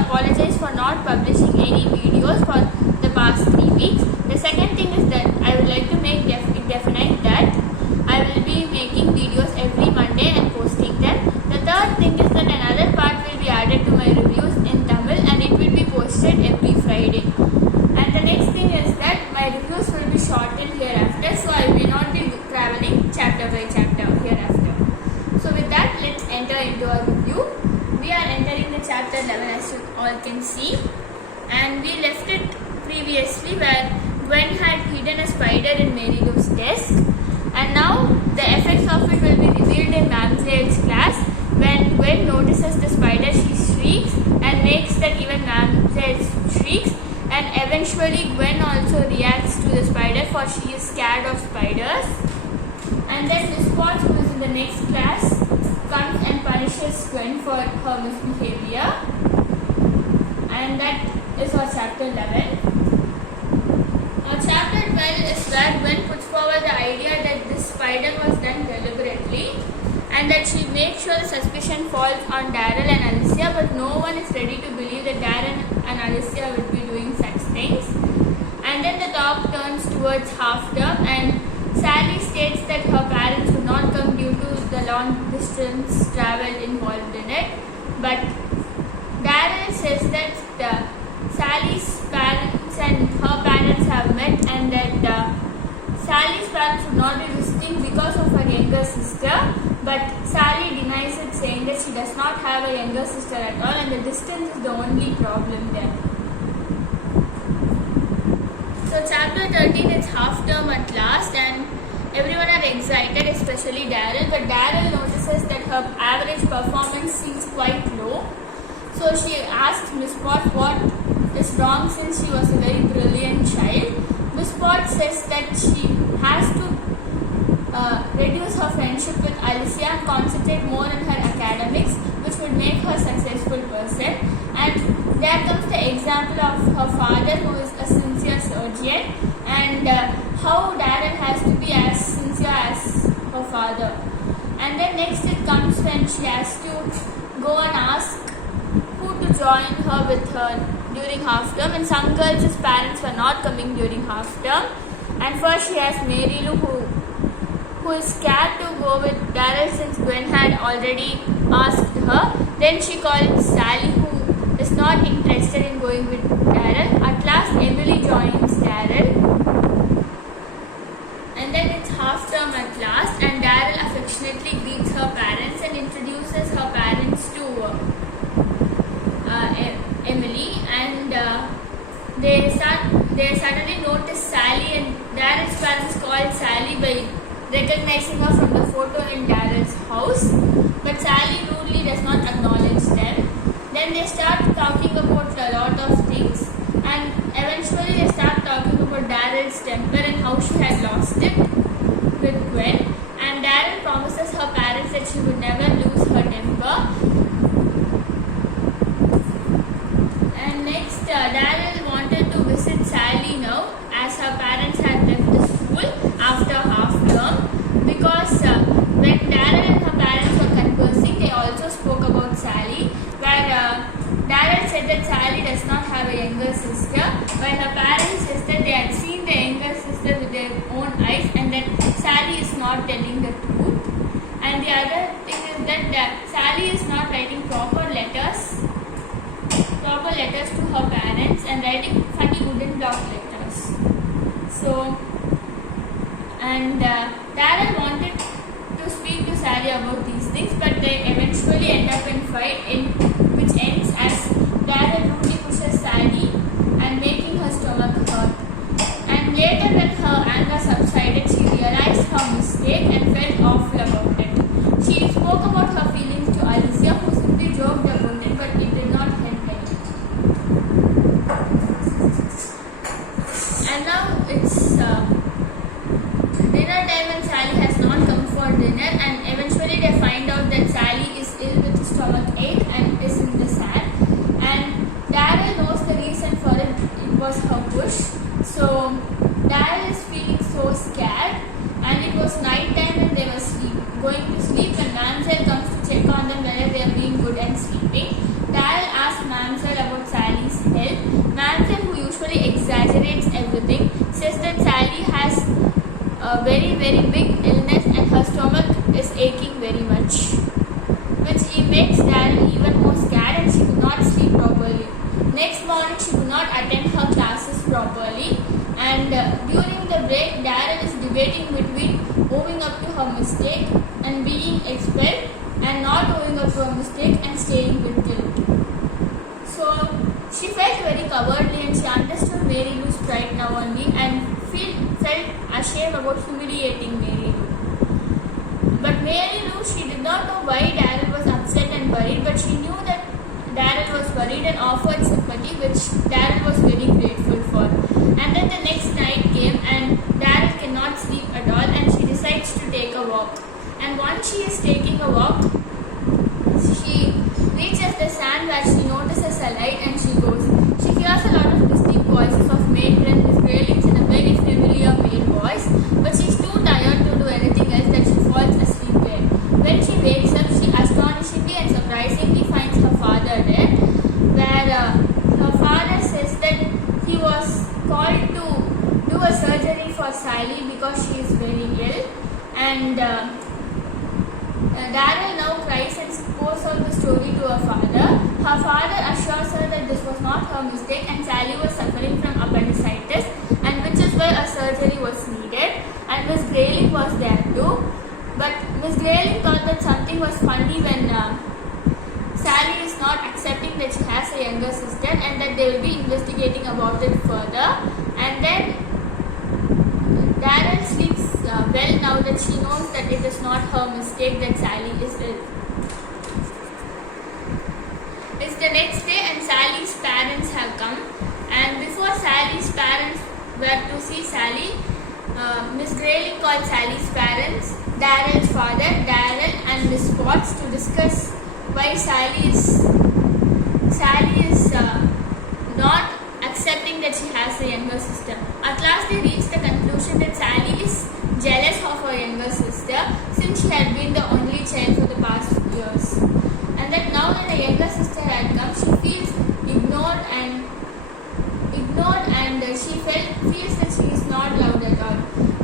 apologize for not publishing any videos for the past 3 weeks. The second thing is that I would like to make it definite that I will be making videos every Monday and posting them. The third thing is that another part will be added to my reviews in Tamil and it will be posted every Friday. And the next thing is that my reviews will be shortened hereafter, so I may not be traveling chapter by chapter hereafter. So with that, let's enter into our review. We are entering the chapter 11 as you all can see, and we left it previously where Gwen had hidden a spider in Mary Lou's desk, and now the effects of it will be revealed in Ma'am Zaid's class. When Gwen notices the spider, she shrieks and makes that even Ma'am Zaid shrieks, and eventually Gwen also reacts to the spider for she is scared of spiders. And then Miss Potts, who is in the next class, comes and punishes Gwen for her misbehavior, and that is our chapter 11. Now chapter 12 is where Gwen puts forward the idea that this spider was done deliberately and that she makes sure the suspicion falls on Daryl and Alicia, but no one is ready to believe that Daryl and Alicia would be doing such things. And then the talk turns towards half term, and Sally states that her parents would not come due to the long distance travel involved in it, but Daryl says that Sally's parents and her parents have met and that Sally's parents would not be visiting because of her younger sister, but Sally denies it, saying that she does not have a younger sister at all and the distance is the only problem there. So chapter 13 is half term at last and everyone are excited, especially Daryl, but Daryl notices that her average performance seems quite low. So she asks Miss Potts what is wrong since she was a very brilliant child. Miss Potts says that she has to reduce her friendship with Alicia and concentrate more on her academics, which would make her a successful person. And there comes the example of her father, who is a sincere surgeon, and how Daryl has to be as sincere as her father. And then next it comes when she has to go and ask who to join her with her during half term, and some girls' parents were not coming during half term. And first she has Mary Lou, who is scared to go with Daryl since Gwen had already asked her. Then she calls Sally, who is not interested in going with Daryl. At last Emily joins Daryl, and then it's half term at last, and Daryl affectionately greets her parents and introduces her parents to Emily, and they suddenly notice Sally, and Daryl's parents call Sally by recognizing her from the photo in Daryl's house, but Sally rudely does not acknowledge them. Then they start talking about a lot of things, and eventually they start talking about Daryl's temper and how she had lost it with Gwen, and Daryl promises her parents that she would never lose her temper. And next, Daryl wanted to visit Sally now, as her parents had left the school after half term, because when Daryl and her parents were conversing, they also spoke about Sally, where Daryl said that Sally does not have a younger sister, while her parents said that they had seen the younger sister with their own eyes and that Sally is not telling the truth. And the other thing is that Sally is not writing proper letters to her parents and writing funny wooden block letters. So, and Daryl wanted to speak to Sally about these things, but they eventually end up in fight, which ends as Daryl rudely pushes Sally and making her stomach hurt. And later, when her anger subsided, she realized her mistake and felt awful about it. She spoke about her feelings to Alicia, who simply joked about it, but it did not help any. And now it's dinner time and Sally has not come for dinner, and eventually they find out that Sally is ill with stomach ache and morning she could not attend her classes properly, and during the break Daryl is debating between owing up to her mistake and being expelled, and not owing up to her mistake and staying with guilt. So she felt very cowardly, and she understood Mary Lou's pride now only, and felt ashamed about humiliating Mary Lou. But Mary Lou, she did not know why Daryl was upset and worried, but she knew that Daryl was worried and offered sympathy, which Daryl was very grateful for. And then the next night came, and Daryl cannot sleep at all, and she decides to take a walk. And once she is taking a walk, she reaches the sand where she notices a light, and she goes. She hears a lot of distinct voices of maid and growlings in a very familiar maid voice, but she is too tired to do anything else that she falls asleep there. When she wakes up, she astonishingly and surprisingly finds her father there, where her father says that he was called to do a surgery for Sally because she is very ill, and Daryl now cries and pours out the story to her father. Her father assures her that this was not her mistake, and Sally was suffering from appendicitis, and which is why a surgery was needed, and Miss Grayling was there too. But Miss Grayling thought that something was funny when Sally is not accepting that she has a younger sister, and that they will be investigating about it further. And then Daryl sleeps well now that she knows that it is not her mistake that Sally is ill. It's the next day, and Sally's parents have come, and before Sally's parents were to see Sally, Miss Grayling called Sally's parents, Daryl's father, Daryl and Miss Potts, to discuss why Sally is not accepting that she has a younger sister. At last they reached the conclusion that Sally is jealous of her younger sister, since she had been the only child for the past few years. And that now that her younger sister had come, she feels ignored and she feels that she is not loved at all.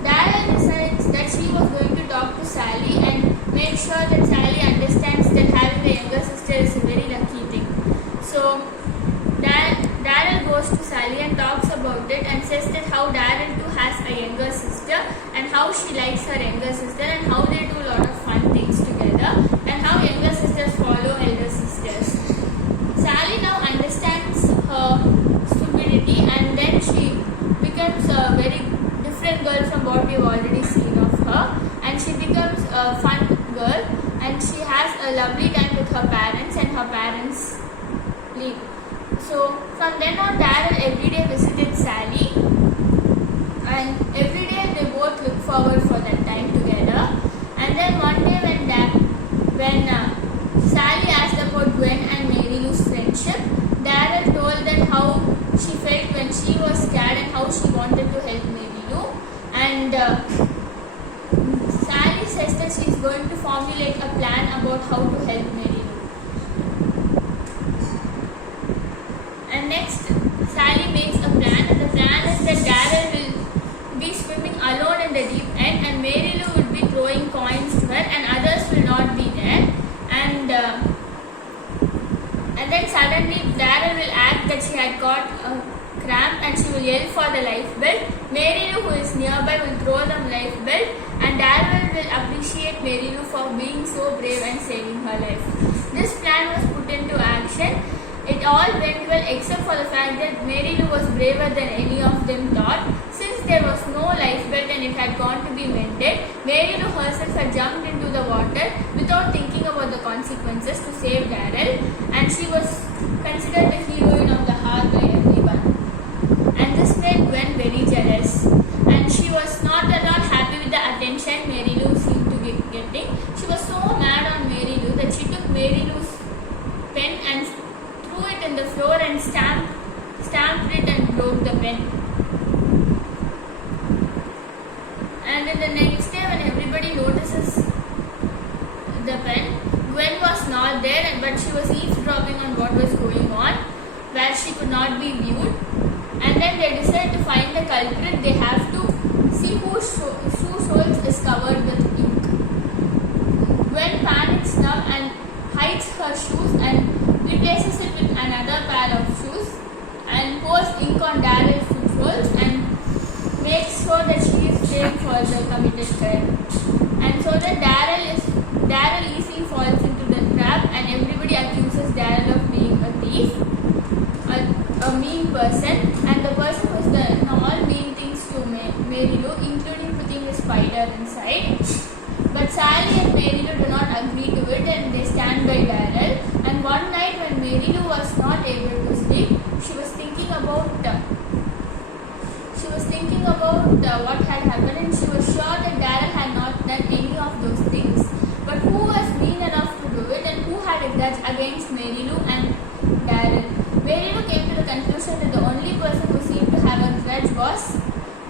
Daryl decides that she was going to talk to Sally and make sure that Sally understands that having a younger sister is a very lucky thing. So Daryl goes to Sally and talks about it, and says that how Daryl too has a younger sister, and how she likes her younger sister, and how they do a lot of fun things together, and how younger sisters follow elder sisters. Sally now understands her stupidity, and then she becomes a very different girl from what we've already seen of her, and she becomes a fun girl, and she has a lovely time with her parents, and her parents leave. So from then on, Daryl every day visited Sally, and every day they both look forward for that time together. And then one day when Sally asked about Gwen and Mary Lou's friendship, Daryl told them how she felt when she was scared and how she wanted to help Mary Lou. And Sally says that she is going to formulate a plan about how to help Mary Lou. And next, Sally makes a plan, and the plan is that Daryl will be swimming alone in the deep end, and Mary Lou will be throwing coins to her, and others will not be there. And then suddenly Daryl will act that she had got a cramp, and she will yell for the lifebelt. Mary Lou, who is nearby, will throw the lifebelt, and Daryl will appreciate Mary Lou for being so brave and saving her life. This plan was put into action. It all went well except for the fact that Mary Lou was braver than any of them thought. Since there was no lifebelt and it had gone to be mended, Mary Lou herself had jumped into the water without thinking about the consequences to save Daryl, and she was considered the heroine of the heart by everyone. And this made Gwen very jealous, and she was not at all happy with the attention Mary Lou seemed to be getting. She was so mad on Mary Lou that she took Mary Lou's pen and threw it in the floor and stamped it and broke the pen. And in the next day, when everybody notices the pen, Gwen was not there, but she was eavesdropping on what was going on, where she could not be viewed. And then they decide to find the culprit. They have to see whose shoe soles is covered with ink. Gwen panics now and hides her shoes and replaces it with another pair of shoes, accuses Daryl of being a thief, a mean person, and the person who's done all mean things to Mary Lou, including putting a spider inside. But Sally and Mary Lou do not agree to it, and they stand by Daryl. And one night when Mary Lou was not able to sleep, she was thinking about what had happened, and she was sure that Daryl had not done any of those things. But who was mean enough to do it, and who had a grudge against Mary Lou and Daryl? Mary Lou came to the conclusion that the only person who seemed to have a grudge was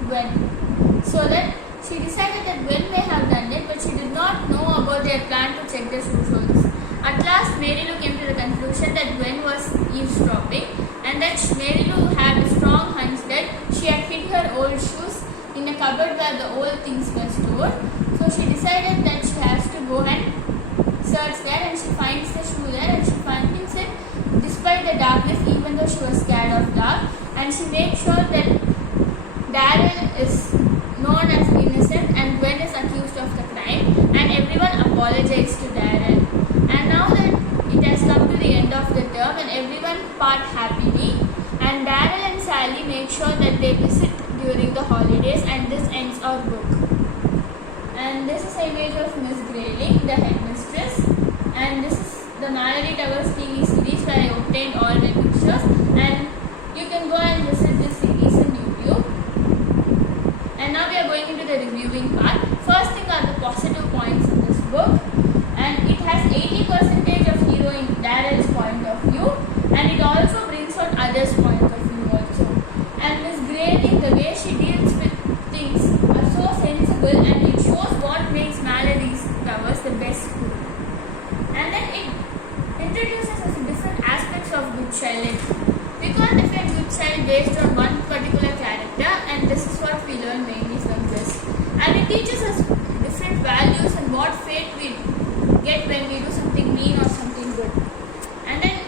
Gwen. So that she decided that Gwen may have done it, but she did not know about their plan to check the shoe soles. At last, Mary Lou came to the conclusion that Gwen was eavesdropping, and that Mary Lou had a strong hunch that she had hid her old shoes in a cupboard where the old things were stored. So she decided that she has to go and search there, and she finds the shoe there, and she finds it despite the darkness, even though she was scared of dark. And she makes sure that Daryl is known as innocent and Gwen is accused of the crime, and everyone apologized to Daryl. And now that it has come to the end of the term and everyone part happily, and Daryl and Sally make sure that they visit during the holidays, and this ends our book. And this is an image of Miss Grayling, the headmistress, and this is the Malory Towers TV series where I obtained all my pictures, and you can go and visit this series on YouTube. And now we are going into the reviewing part. First thing are the positive points in this book, and it has 80% of heroine Daryl's point of view, and it also brings out others' point of view also. And Miss Grayling, the way she deals with things are so sensible, and it shows what makes Malory's Towers the best school. And then it introduces us different aspects of good childhood. We can't define good child based on one particular character, and this is what we learn mainly from this. And it teaches us different values and what fate we get when we do something mean or something good. And then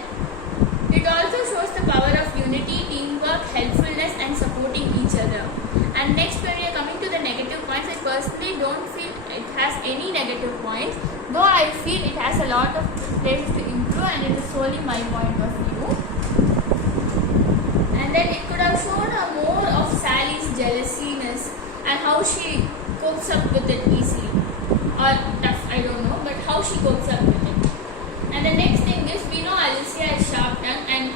it also shows the power of unity, teamwork, helpfulness, and supporting each other. And next, when we are coming to the negative points, I personally don't feel it has any negative points, though I feel it has a lot of places to improve, and it is solely my point of view. And then it could have shown more of Sally's jealousiness and how she copes up with it easily. Or tough, I don't know, but how she copes up with it. And the next thing is, we know Alicia is sharp tongue, and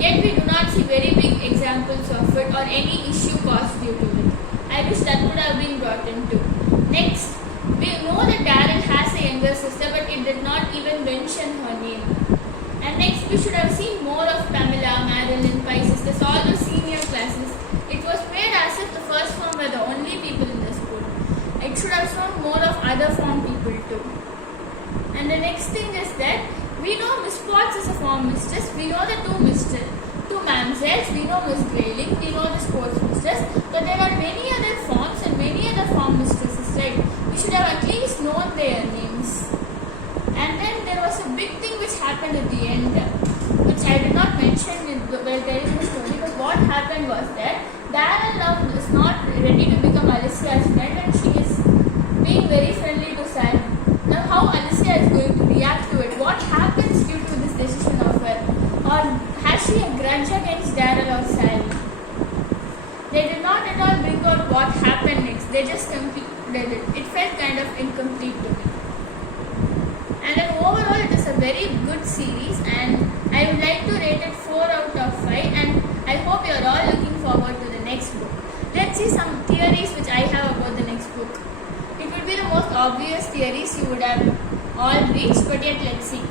yet we do not see very big examples of it or any issue caused due to it. I wish that could have been brought into. Next, we know that Daryl has a younger sister, but it did not even mention her name. And next, we should have seen more of Pamela, Madeline, Pi sisters, all the senior classes. It was made as if the first form were the only people in the school. It should have shown more of other form people too. And the next thing is that we know Miss Potts is a form mistress. We know the two mamsells. We know Miss Grayling. We know the sports mistress. But there are many other forms and many other form mistresses, right? We should have at least known their names. And then there was a big thing which happened at the end, which I did not mention while telling the story. But what happened was that Daryl now is not ready to become Alicia's friend, and she is being very friendly to Sally. Now, how Alicia is going to react to it? What happens due to this decision of her? Or has she a grudge against Daryl or Sally? They did not at all bring out what happened next. They just completed it. It felt kind of incomplete to me. And then overall, it is a very good series, and I would like to rate it 4 out of 5, and I hope you are all looking forward to the next book. Let's see some theories which I have about the next book. It would be the most obvious theories you would have all reached, but yet let's see.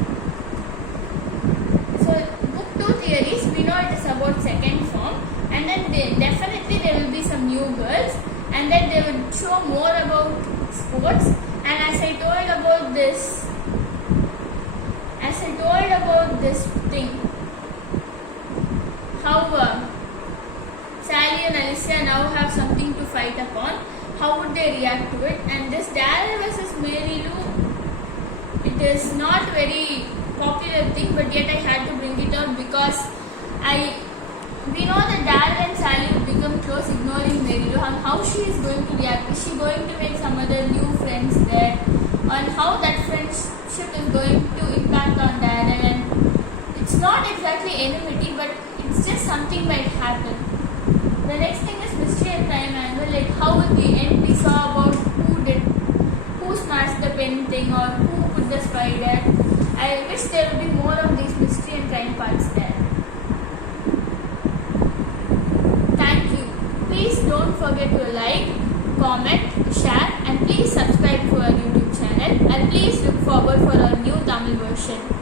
So, book 2 theories, we know it is about second form, and then definitely there will be some new girls, and then they would show more about sports. And as I told about this thing, how Sally and Alicia now have something to fight upon, how would they react to it? And this Daryl versus Mary Lou, it is not very popular thing, but yet I had to bring it out because we know that Daryl and Sally will become close, ignoring Mary Lou, and how she is going to react. Is she going to make some other new friends there? And how that friendship is going to impact on Daryl, and not exactly enmity, but it's just something might happen. The next thing is mystery and crime angle, like how at the end we saw about who smashed the pen thing or who put the spider. I wish there would be more of these mystery and crime parts there. Thank you. Please don't forget to like, comment, share and please subscribe to our YouTube channel, and please look forward for our new Tamil version.